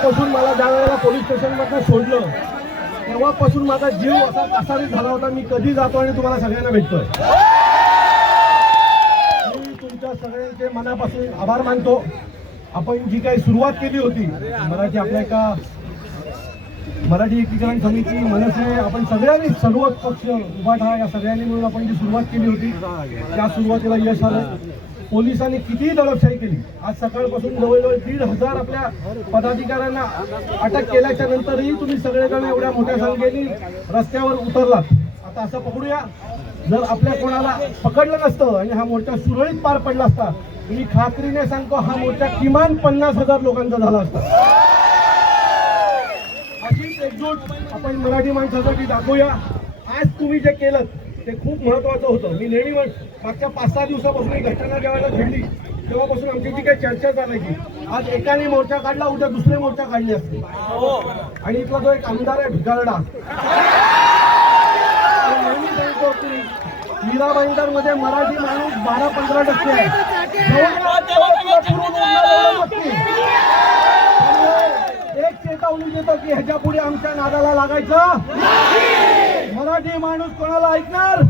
आजपासून मला ज्या वेळेला पोलीस स्टेशनमधनं सोडलं तेव्हापासून माझा जीव असा कासावीस झाला होता. मी कधी जातो आणि तुम्हाला सगळ्यांना भेटतोय. मी तुमच्या सगळ्यांचे मनापासून आभार मानतो. आपण जी काही सुरुवात केली होती मराठी आपल्या एका मराठी एकीकरण समिती मनसे आपण सगळ्यांनी सर्व पक्ष उभाठा या सगळ्यांनी मिळून आपण जी सुरुवात केली होती त्या सुरुवातीला यश आलं. पोलिसांनी कितीही दडपशाही केली. आज सकाळपासून जवळजवळ दीड हजार आपल्या पदाधिकाऱ्यांना अटक केल्याच्या नंतरही तुम्ही सगळेजण एवढ्या मोठ्या संख्येने रस्त्यावर उतरलात. आता असं पकडूया जर आपल्या कोणाला पकडलं नसतं आणि हा मोर्चा सुरळीत पार पडला असता मी खात्रीने सांगतो हा मोर्चा किमान पन्नास हजार लोकांचा झाला असता. अशीच एकजूट आपण मराठी माणसासाठी दाखवूया. आज तुम्ही जे केलं ते खूप महत्वाचं होतं. मी नेहमी म्हण मागच्या पाच सहा दिवसापासून ही घटना जेव्हा घडली तेव्हापासून आमची जी काही चर्चा चालायची आज एकाने मोर्चा काढला उद्या दुसरे मोर्चा काढले असते. आणि इथला जो एक आमदार आहे भिकारडा नेहमी सांगतो की मीराबाईंदरमध्ये मराठी माणूस बारा पंधरा टक्के आहे. एक चेतावणी देतो की ह्याच्या पुढे आमच्या नादाला लागायचं मराठी माणूस कोणाला ऐकणार?